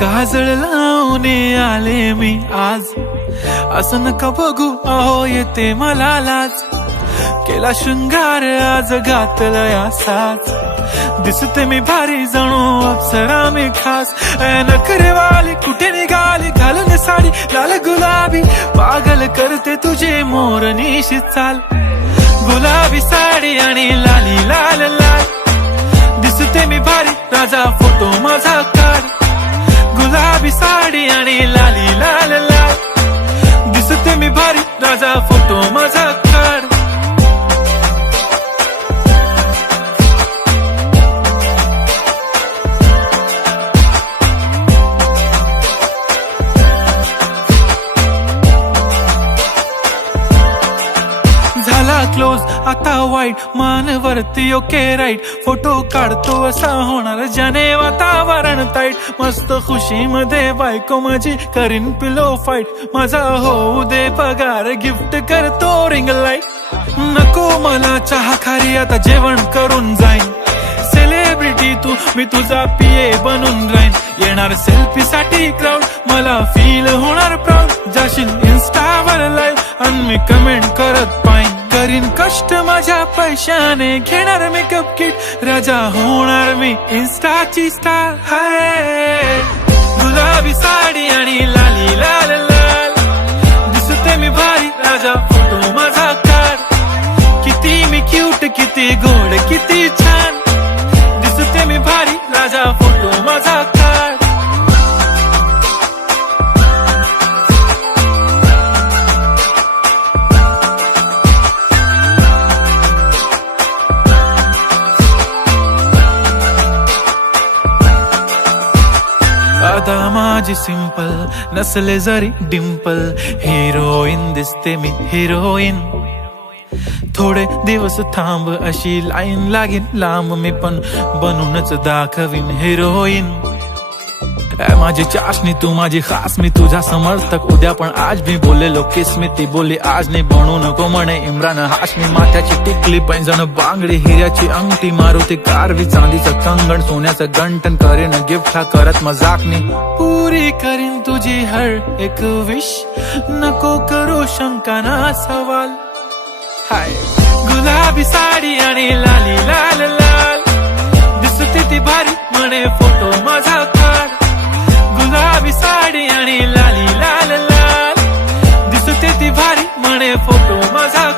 काजळ लावून आले मी आज, असं नका बघू अहो येते मला लाज. केला शृंगार आज घातला साज, दिसते मी भारी जणू अप्सरा मी खास. नखरेवाली कुठे निघाली घालून साडी लाल गुलाबी, पागल करते तुझे मोरनीशी चाल. गुलाबी साडी आणि लाली लाल लाल, दिसते मी भारी राजा फोटो माझा काढ. गुलाबी साडी आणि लाली लाल लाल, दिसते मी भारी राजा फोटो माझा काढ. झाला क्लोज आता वाईट, मान वरती ओके राईट. फोटो काढतो असा होणार ज्याने वातावरण ताईट. मस्त खुशी मध्ये बायको माझी करीन पिलो फाईट. माझा होऊ दे पगार गिफ्ट करतो रिंग लाईट. नको मला चहा खारी आता जेवण करून जाईन. सेलिब्रिटी तू मी तुझा पिये बनून राहीन. येणार सेल्फी साठी क्राऊड मला फील होणार प्राऊड. जाशील इन्स्टावर लाईव्ह आणि मी कमेंट करत पाईन. करीन कष्ट माझ्या पैशाने घेणार मेकअप किट. राजा होणार मी इन्स्टाची स्टार. हाय गुलाबी साडी आणि लाली लाल लाल, दिसते मी भारी राजा फोटो माझा काढ. किती मी क्यूट किती गोड किती छान, दिसते मी भारी राजा फोटो माझा काढ. आता माझी सिंपल नसले जरी डिंपल, हिरोईन दिसते मी हिरोईन. थोडे दिवस थांब अशी लाईन लागेल लांब, मी पण बनूनच दाखवीन हिरोईन. माझी चाशनी तू माझी खास, मी तुझा समर्थक उद्या पण आज मी बोललेलो किस मी. ती बोलली आज नाही बनू नको म्हणे इम्रान हाशमी. माथ्याची टिकली पैंजण बांगडी हिऱ्याची अंगठी, मारुती कारवी चांदीचं कंगण सोन्याचं गंटन. करीन गिफ्ट हा करत मजाकनी, पुरी करीन तुझी हर एक विश. नको करू शंका ना सवाल. हाय गुलाबी साडी आणि लाली लाल लाल, दिसते ती भारी म्हणे फोटो माझा काढ. गुलाबी साडी आणि लाली लाल लाल, दिसते ती भारी म्हणे फोटो माझा.